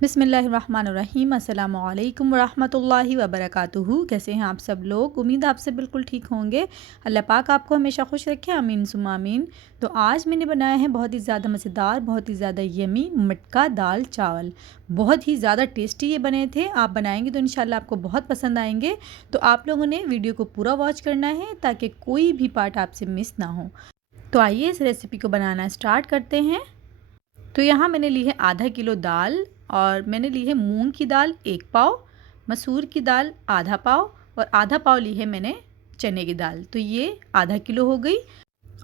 बिस्मिल्लाहिर्रहमानिर्रहीम। अस्सलामु अलैकुम वरहमतुल्लाहि वबरकातुहू। कैसे हैं आप सब लोग? उम्मीद आप सब बिल्कुल ठीक होंगे। अल्लाह पाक आपको हमेशा खुश रखे, आमीन सुम्मा आमीन। तो आज मैंने बनाया है बहुत ही ज़्यादा मज़ेदार, बहुत ही ज़्यादा यमी मटका दाल चावल। बहुत ही ज़्यादा टेस्टी ये बने थे। आप बनाएंगे तो इंशाल्लाह आपको बहुत पसंद आएंगे। तो आप लोगों ने वीडियो को पूरा वॉच करना है ताकि कोई भी पार्ट आपसे मिस ना हो। तो आइए इस रेसिपी को बनाना स्टार्ट करते हैं। तो यहाँ मैंने ली है आधा किलो दाल और मैंने ली है मूंग की दाल 1 पाव, मसूर की दाल आधा पाव और आधा पाव ली है मैंने चने की दाल। तो ये आधा किलो हो गई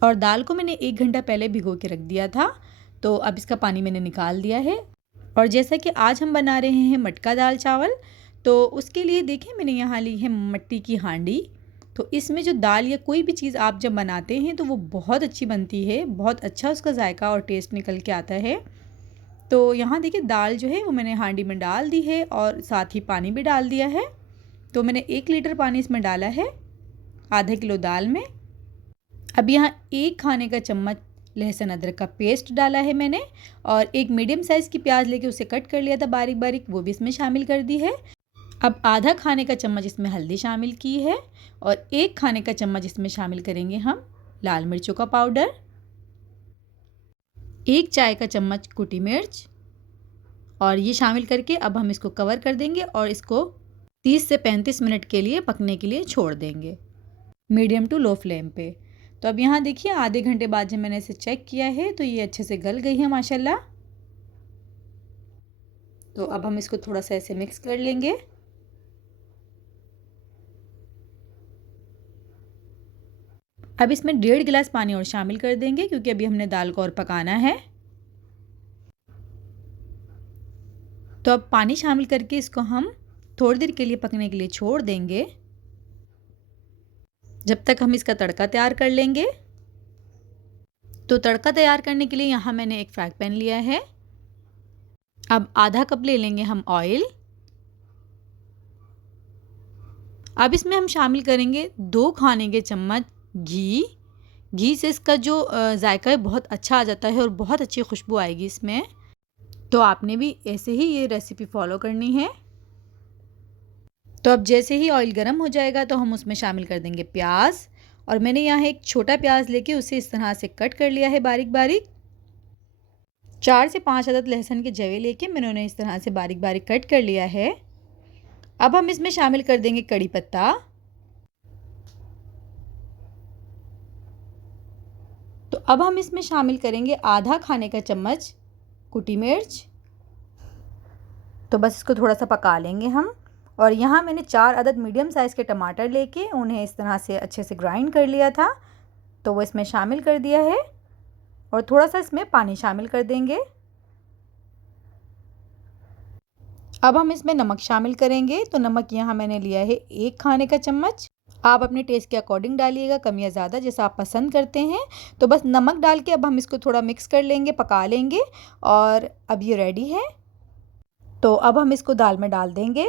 और दाल को मैंने 1 घंटा पहले भिगो के रख दिया था। तो अब इसका पानी मैंने निकाल दिया है। और जैसा कि आज हम बना रहे हैं मटका दाल चावल, तो उसके लिए देखें मैंने यहाँ ली है मट्टी की हांडी। तो इसमें जो दाल या कोई भी चीज़ आप जब बनाते हैं तो वो बहुत अच्छी बनती है, बहुत अच्छा उसका जायका और टेस्ट निकल के आता है। तो यहाँ देखिए दाल जो है वो मैंने हांडी में डाल दी है और साथ ही पानी भी डाल दिया है। तो मैंने 1 लीटर पानी इसमें डाला है आधा किलो दाल में। अब यहाँ 1 खाने का चम्मच लहसुन अदरक का पेस्ट डाला है मैंने और एक मीडियम साइज़ की प्याज लेके उसे कट कर लिया था बारीक बारीक, वो भी इसमें शामिल कर दी है। अब आधा खाने का चम्मच इसमें हल्दी शामिल की है और 1 खाने का चम्मच इसमें शामिल करेंगे हम लाल मिर्चों का पाउडर, 1 चाय का चम्मच कुटी मिर्च और ये शामिल करके अब हम इसको कवर कर देंगे और इसको 30 से 35 मिनट के लिए पकने के लिए छोड़ देंगे मीडियम टू लो फ्लेम पे। तो अब यहाँ देखिए आधे घंटे बाद जब मैंने इसे चेक किया है तो ये अच्छे से गल गई है माशाल्लाह। तो अब हम इसको थोड़ा सा ऐसे मिक्स कर लेंगे। अब इसमें 1.5 गिलास पानी और शामिल कर देंगे क्योंकि अभी हमने दाल को और पकाना है। तो अब पानी शामिल करके इसको हम थोड़ी देर के लिए पकने के लिए छोड़ देंगे जब तक हम इसका तड़का तैयार कर लेंगे। तो तड़का तैयार करने के लिए यहाँ मैंने एक फ्राई पैन लिया है। अब आधा कप ले लेंगे हम ऑयल। अब इसमें हम शामिल करेंगे 2 खाने के चम्मच घी। घी से इसका जो जायका है बहुत अच्छा आ जाता है और बहुत अच्छी खुशबू आएगी इसमें। तो आपने भी ऐसे ही ये रेसिपी फॉलो करनी है। तो अब जैसे ही ऑयल गर्म हो जाएगा तो हम उसमें शामिल कर देंगे प्याज और मैंने यहाँ एक छोटा प्याज लेके उसे इस तरह से कट कर लिया है बारीक बारीक। 4 से 5 अदद लहसुन के जवे लेके मैंने उन्हें इस तरह से बारीक बारीक कट कर लिया है। अब हम इसमें शामिल कर देंगे कड़ी पत्ता। तो अब हम इसमें शामिल करेंगे आधा खाने का चम्मच कुटी मिर्च। तो बस इसको थोड़ा सा पका लेंगे हम। और यहाँ मैंने 4 अदद मीडियम साइज़ के टमाटर लेके उन्हें इस तरह से अच्छे से ग्राइंड कर लिया था, तो वो इसमें शामिल कर दिया है और थोड़ा सा इसमें पानी शामिल कर देंगे। अब हम इसमें नमक शामिल करेंगे। तो नमक यहाँ मैंने लिया है 1 खाने का चम्मच। आप अपने टेस्ट के अकॉर्डिंग डालिएगा, कम या ज़्यादा जैसा आप पसंद करते हैं। तो बस नमक डाल के अब हम इसको थोड़ा मिक्स कर लेंगे, पका लेंगे और अब ये रेडी है। तो अब हम इसको दाल में डाल देंगे,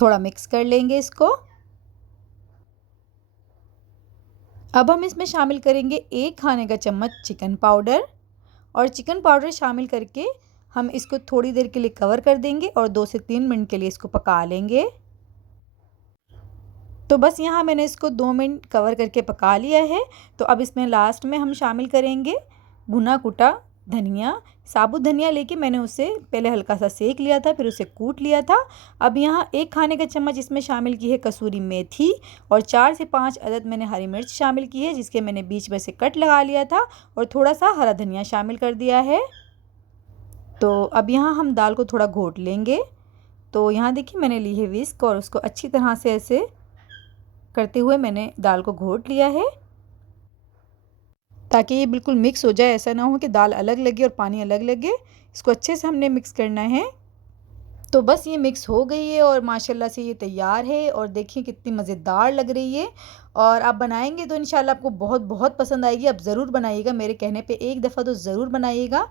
थोड़ा मिक्स कर लेंगे इसको। अब हम इसमें शामिल करेंगे 1 खाने का चम्मच चिकन पाउडर और चिकन पाउडर शामिल करके हम इसको थोड़ी देर के लिए कवर कर देंगे और 2 से 3 मिनट के लिए इसको पका लेंगे। तो बस यहाँ मैंने इसको 2 मिनट कवर करके पका लिया है। तो अब इसमें लास्ट में हम शामिल करेंगे भुना कुटा धनिया। साबुत धनिया लेके मैंने उसे पहले हल्का सा सेक लिया था, फिर उसे कूट लिया था। अब यहाँ 1 खाने का चम्मच इसमें शामिल की है कसूरी मेथी और 4 से 5 अदद मैंने हरी मिर्च शामिल की है जिसके मैंने बीच में से कट लगा लिया था और थोड़ा सा हरा धनिया शामिल कर दिया है। तो अब यहाँ हम दाल को थोड़ा घोट लेंगे। तो यहाँ देखिए मैंने ली है विस्क और उसको अच्छी तरह से ऐसे करते हुए मैंने दाल को घोट लिया है ताकि ये बिल्कुल मिक्स हो जाए। ऐसा ना हो कि दाल अलग लगे और पानी अलग लगे। इसको अच्छे से हमने मिक्स करना है। तो बस ये मिक्स हो गई है और माशाल्लाह से ये तैयार है और देखिए कितनी मज़ेदार लग रही है। और आप बनाएंगे तो इंशाल्लाह आपको बहुत बहुत पसंद आएगी। आप ज़रूर बनाइएगा, मेरे कहने पे एक दफ़ा तो ज़रूर बनाइएगा।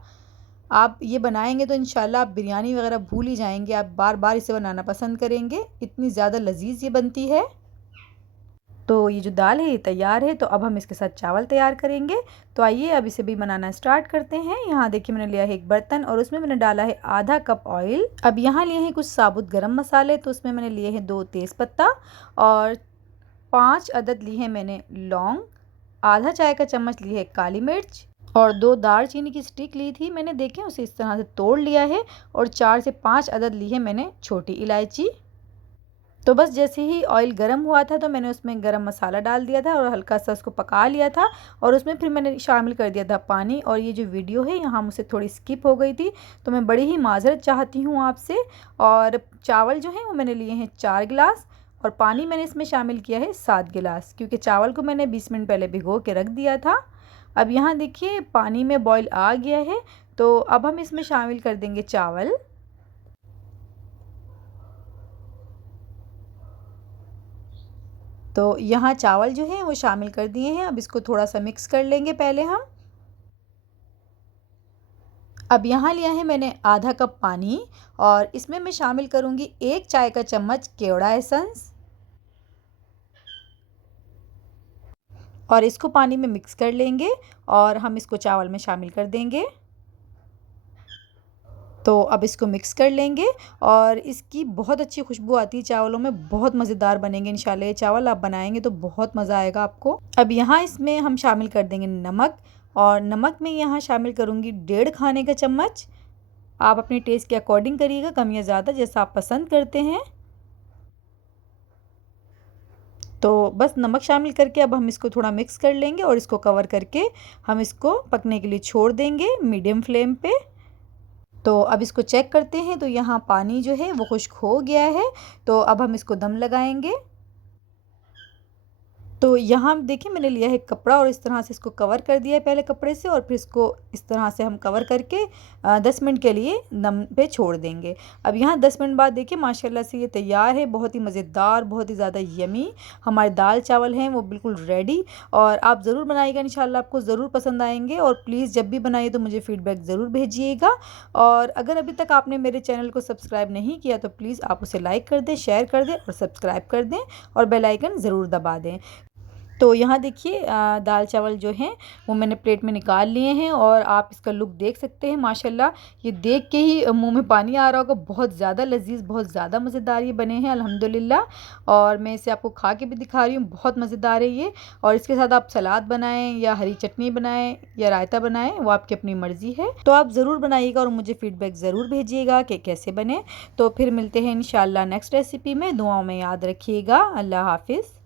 आप ये बनाएंगे तो इंशाल्लाह आप बिरयानी वगैरह भूल ही जाएंगे, आप बार बार इसे बनाना पसंद करेंगे, इतनी ज़्यादा लजीज ये बनती है। तो ये जो दाल है ये तैयार है। तो अब हम इसके साथ चावल तैयार करेंगे। तो आइए अब इसे भी बनाना स्टार्ट करते हैं। यहाँ देखिए मैंने लिया है एक बर्तन और उसमें मैंने डाला है आधा कप ऑयल। अब यहाँ लिए हैं कुछ साबुत गरम मसाले। तो उसमें मैंने लिए हैं 2 तेज़पत्ता और 5 अदद ली है मैंने लौंग, आधा चाय का चम्मच ली है काली मिर्च और 2 दालचीनी की स्टिक ली थी मैंने, देखें उसे इस तरह से तोड़ लिया है और 4 से 5 अदद ली है मैंने छोटी इलायची। तो बस जैसे ही ऑयल गर्म हुआ था तो मैंने उसमें गरम मसाला डाल दिया था और हल्का सा उसको पका लिया था और उसमें फिर मैंने शामिल कर दिया था पानी। और ये जो वीडियो है यहाँ मुझसे थोड़ी स्किप हो गई थी तो मैं बड़ी ही माजरत चाहती हूँ आपसे। और चावल जो हैं वो मैंने लिए हैं 4 गिलास और पानी मैंने इसमें शामिल किया है 7 गिलास, क्योंकि चावल को मैंने 20 मिनट पहले भिगो के रख दिया था। अब यहाँ देखिए पानी में बॉयल आ गया है। तो अब हम इसमें शामिल कर देंगे चावल। तो यहाँ चावल जो है वो शामिल कर दिए हैं। अब इसको थोड़ा सा मिक्स कर लेंगे पहले हम। अब यहाँ लिया है मैंने आधा कप पानी और इसमें मैं शामिल करूँगी 1 चाय का चम्मच केवड़ा एसेंस और इसको पानी में मिक्स कर लेंगे और हम इसको चावल में शामिल कर देंगे। तो अब इसको मिक्स कर लेंगे और इसकी बहुत अच्छी खुशबू आती है चावलों में, बहुत मज़ेदार बनेंगे इंशाल्लाह। ये चावल आप बनाएंगे तो बहुत मज़ा आएगा आपको। अब यहाँ इसमें हम शामिल कर देंगे नमक और नमक में यहाँ शामिल करूँगी 1.5 खाने का चम्मच। आप अपने टेस्ट के अकॉर्डिंग करिएगा, कम या ज़्यादा जैसा आप पसंद करते हैं। तो बस नमक शामिल करके अब हम इसको थोड़ा मिक्स कर लेंगे और इसको कवर करके हम इसको पकने के लिए छोड़ देंगे मीडियम फ्लेम पे। तो अब इसको चेक करते हैं। तो यहाँ पानी जो है वो खुश्क हो गया है। तो अब हम इसको दम लगाएंगे। तो यहाँ देखिए मैंने लिया है कपड़ा और इस तरह से इसको कवर कर दिया है पहले कपड़े से और फिर इसको इस तरह से हम कवर करके 10 मिनट के लिए दम पे छोड़ देंगे। अब यहाँ 10 मिनट बाद देखिए माशाल्लाह से ये तैयार है, बहुत ही मज़ेदार, बहुत ही ज़्यादा यमी हमारे दाल चावल हैं वो बिल्कुल रेडी। और आप ज़रूर बनाइएगा, इंशाल्लाह आपको ज़रूर पसंद आएंगे। और प्लीज़ जब भी बनाइए तो मुझे फ़ीडबैक ज़रूर भेजिएगा। और अगर अभी तक आपने मेरे चैनल को सब्सक्राइब नहीं किया तो प्लीज़ आप उसे लाइक कर दें, शेयर कर दें और सब्सक्राइब कर दें और बेल आइकन ज़रूर दबा दें। तो यहाँ देखिए दाल चावल जो हैं वो मैंने प्लेट में निकाल लिए हैं और आप इसका लुक देख सकते हैं। माशाल्लाह ये देख के ही मुंह में पानी आ रहा होगा, बहुत ज़्यादा लजीज, बहुत ज़्यादा मज़ेदार ये बने हैं अल्हम्दुलिल्लाह। और मैं इसे आपको खा के भी दिखा रही हूँ, बहुत मज़ेदार है ये। और इसके साथ आप सलाद बनाएं या हरी चटनी बनाएं या रायता बनाएं, वो आपकी अपनी मर्ज़ी है। तो आप ज़रूर बनाइएगा और मुझे फ़ीडबैक ज़रूर भेजिएगा कि कैसे बने। तो फिर मिलते हैं इंशाल्लाह नेक्स्ट रेसिपी में। दुआओं में याद रखिएगा। अल्लाह हाफिज़।